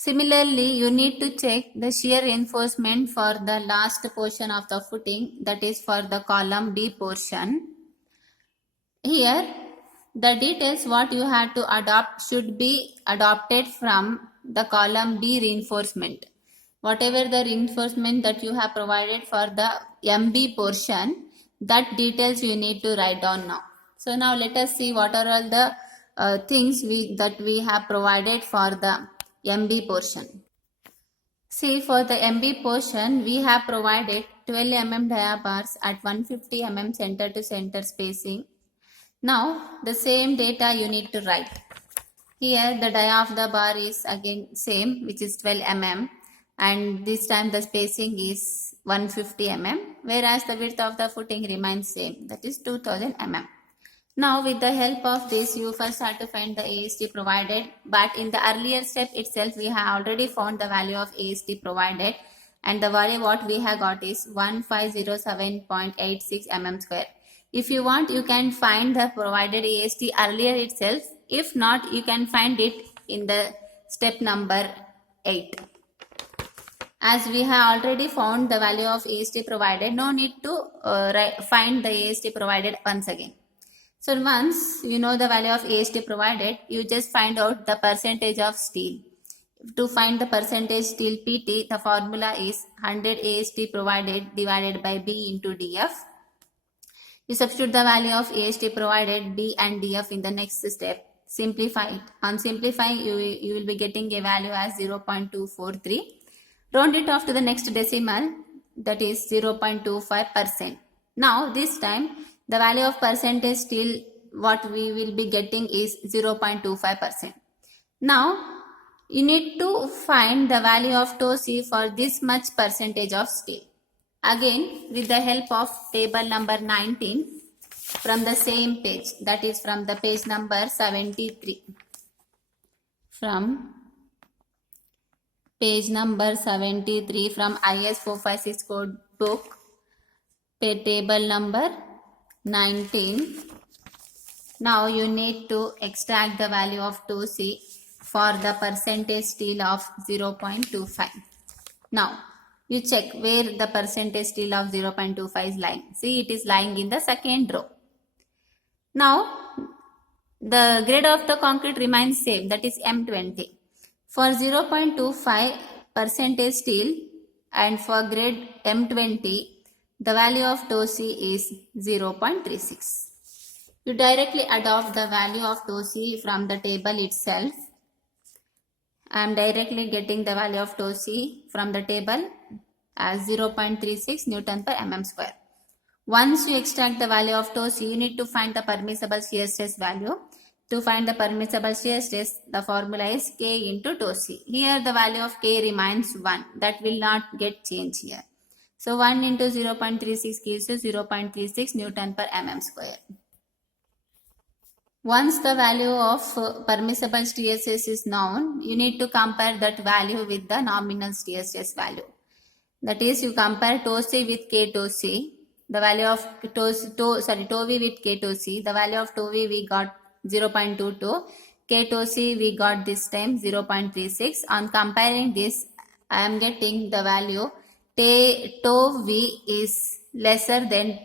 Similarly, you need to check the shear reinforcement for the last portion of the footing, that is for the column B portion. Here, the details what you have to adopt should be adopted from the column B reinforcement. Whatever the reinforcement that you have provided for the MB portion, that details you need to write down now. So now let us see what are all the things that we have provided for the MB portion. See, for the MB portion, we have provided 12 mm dia bars at 150 mm center to center spacing. Now, the same data you need to write. Here, the dia of the bar is again same, which is 12 mm, and this time the spacing is 150 mm, whereas the width of the footing remains same, that is 2000 mm. Now, with the help of this, you first have to find the AST provided, but in the earlier step itself, we have already found the value of AST provided, and the value what we have got is 1507.86 mm square. If you want, you can find the provided AST earlier itself. If not, you can find it in the step number 8. As we have already found the value of AST provided, no need to find the AST provided once again. So once you know the value of AST provided, you just find out the percentage of steel. To find the percentage steel PT, the formula is 100 AST provided divided by B into DF. You substitute the value of AST provided, B and DF in the next step. Simplify it. On simplifying, you will be getting a value as 0.243. Round it off to the next decimal, that is 0.25%. Now this time, the value of percentage steel what we will be getting is 0.25%. Now, you need to find the value of tau C for this much percentage of steel. Again, with the help of table number 19 from the same page, that is from the page number 73. From page number 73 from IS 456 code book, table number 19. Now you need to extract the value of tau C for the percentage steel of 0.25. Now you check where the percentage steel of 0.25 is lying. See, it is lying in the second row. Now the grade of the concrete remains same, that is M20. For 0.25 percentage steel and for grade M20, the value of tau C is 0.36. You directly adopt the value of tau C from the table itself. I am directly getting the value of tau C from the table as 0.36 Newton per mm square. Once you extract the value of tau C, you need to find the permissible shear stress value. To find the permissible shear stress, the formula is K into tau C. Here the value of K remains 1. That will not get changed here. So 1 into 0.36 gives you 0.36 Newton per mm square. Once the value of permissible shear stress is known, you need to compare that value with the nominal shear stress value. That is, you compare tau C with K tau C. The value of tau V with K tau C. The value of tau V we got 0.22. K tau C we got this time 0.36. On comparing this, I am getting the value tau V is lesser than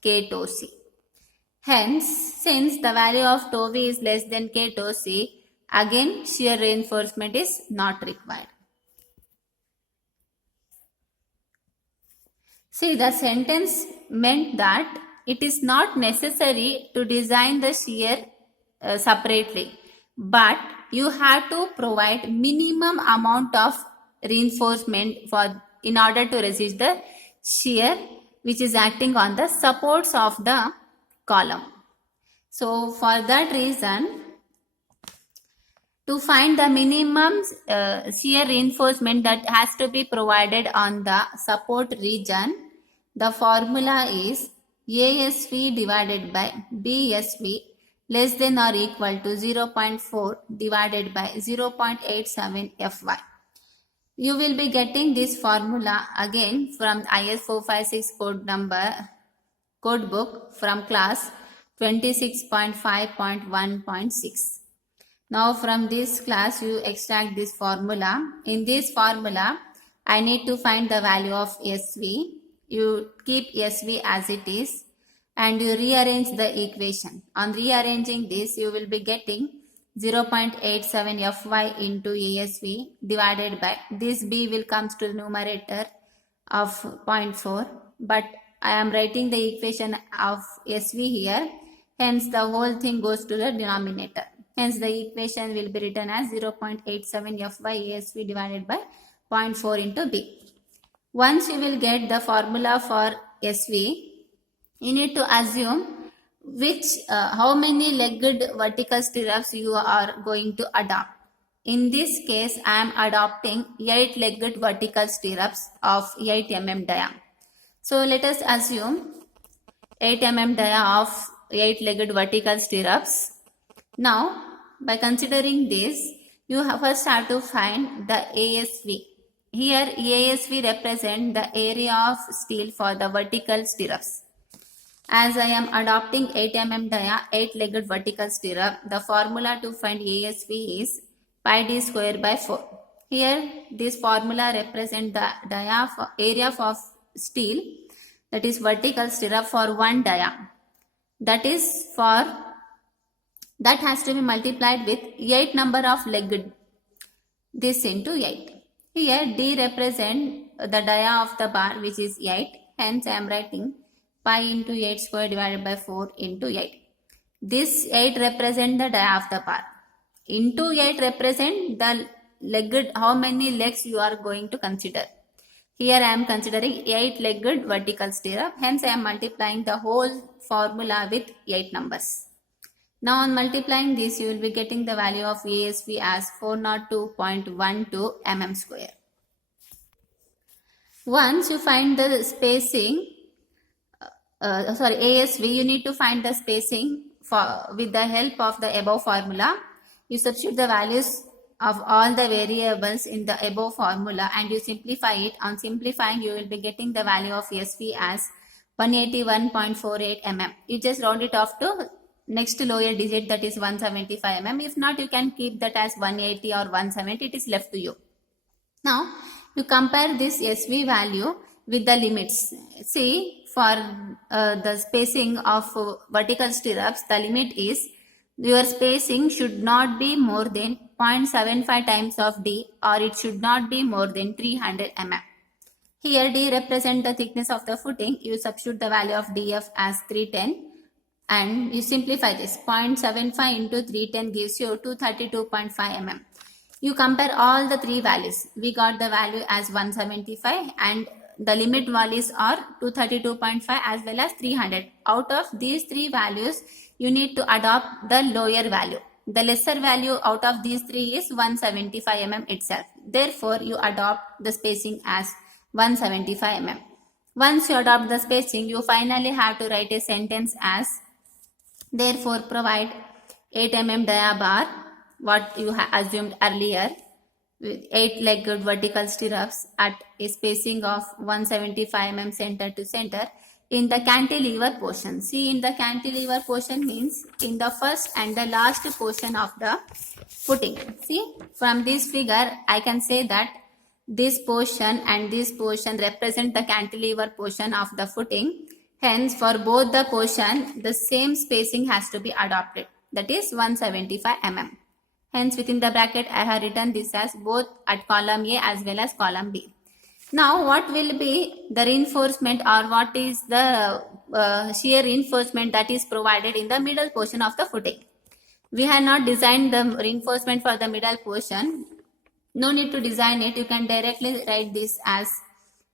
K tau C. Hence, since the value of tau V is less than K tau C, again shear reinforcement is not required. See, the sentence meant that it is not necessary to design the shear separately, but you have to provide minimum amount of reinforcement in order to resist the shear which is acting on the supports of the column. So for that reason, to find the minimum shear reinforcement that has to be provided on the support region, the formula is ASV divided by BSV less than or equal to 0.4 divided by 0.87 FY. You will be getting this formula again from IS 456 code book from class 26.5.1.6. Now from this class you extract this formula. In this formula I need to find the value of SV. You keep SV as it is and you rearrange the equation. On rearranging this you will be getting 0.87 Fy into ASV divided by this B will comes to the numerator of 0.4, but I am writing the equation of SV here, hence the whole thing goes to the denominator. Hence the equation will be written as 0.87 Fy ASV divided by 0.4 into B. Once you will get the formula for SV, you need to assume how many legged vertical stirrups you are going to adopt. In this case, I am adopting 8 legged vertical stirrups of 8 mm dia. So let us assume 8 mm dia of 8 legged vertical stirrups. Now, by considering this, you first have to find the ASV. Here, ASV represents the area of steel for the vertical stirrups. As I am adopting 8 mm dia, 8 legged vertical stirrup, the formula to find ASV is pi d square by 4. Here, this formula represents the area of steel, that is vertical stirrup for one dia. That has to be multiplied with 8 number of legged. This into 8. Here D represents the dia of the bar, which is 8. Hence I am writing pi into 8 square divided by 4 into 8. This 8 represents the dia of the bar. Into 8 represent the legged, how many legs you are going to consider. Here I am considering 8 legged vertical stirrup. Hence I am multiplying the whole formula with 8 numbers. Now on multiplying this, you will be getting the value of ASV as 402.12 mm square. Once you find the spacing, ASV, you need to find the spacing with the help of the above formula. You substitute the values of all the variables in the above formula and you simplify it. On simplifying, you will be getting the value of SV as 181.48 mm. You just round it off to next lower digit, that is 175 mm. If not, you can keep that as 180 or 170. It is left to you. Now, you compare this SV value with the limits. See, for the spacing of vertical stirrups, the limit is your spacing should not be more than 0.75 times of D or it should not be more than 300 mm. Here D represents the thickness of the footing. You substitute the value of DF as 310 and you simplify this. 0.75 into 310 gives you 232.5 mm. You compare all the three values. We got the value as 175 and the limit values are 232.5 as well as 300. Out of these three values, you need to adopt the lower value. The lesser value out of these three is 175 mm itself. Therefore, you adopt the spacing as 175 mm. Once you adopt the spacing, you finally have to write a sentence as, therefore provide 8 mm dia bar, what you assumed earlier, with 8-legged vertical stirrups at a spacing of 175 mm center to center in the cantilever portion. See, in the cantilever portion means in the first and the last portion of the footing. See, from this figure, I can say that this portion and this portion represent the cantilever portion of the footing. Hence, for both the portion, the same spacing has to be adopted. That is 175 mm. Hence, within the bracket, I have written this as both at column A as well as column B. Now, what will be the reinforcement or what is the shear reinforcement that is provided in the middle portion of the footing? We have not designed the reinforcement for the middle portion. No need to design it. You can directly write this as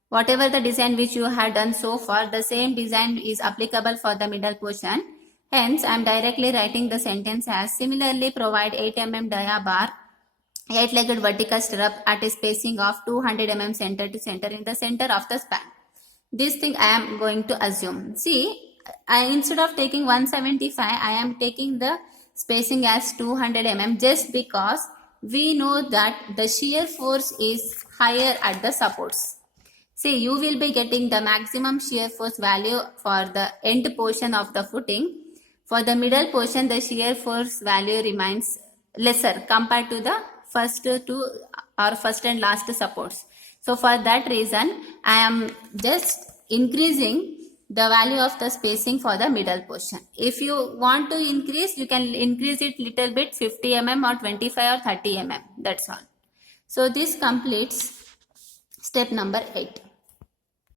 whatever the design which you have done so far, the same design is applicable for the middle portion. Hence, I am directly writing the sentence as, similarly provide 8 mm dia bar, 8-legged vertical stirrup at a spacing of 200 mm center to center in the center of the span. This thing I am going to assume. See, instead of taking 175, I am taking the spacing as 200 mm just because we know that the shear force is higher at the supports. See, you will be getting the maximum shear force value for the end portion of the footing. For the middle portion, the shear force value remains lesser compared to the first two or first and last supports. So for that reason, I am just increasing the value of the spacing for the middle portion. If you want to increase, you can increase it little bit, 50 mm or 25 or 30 mm. That's all. So this completes step number 8.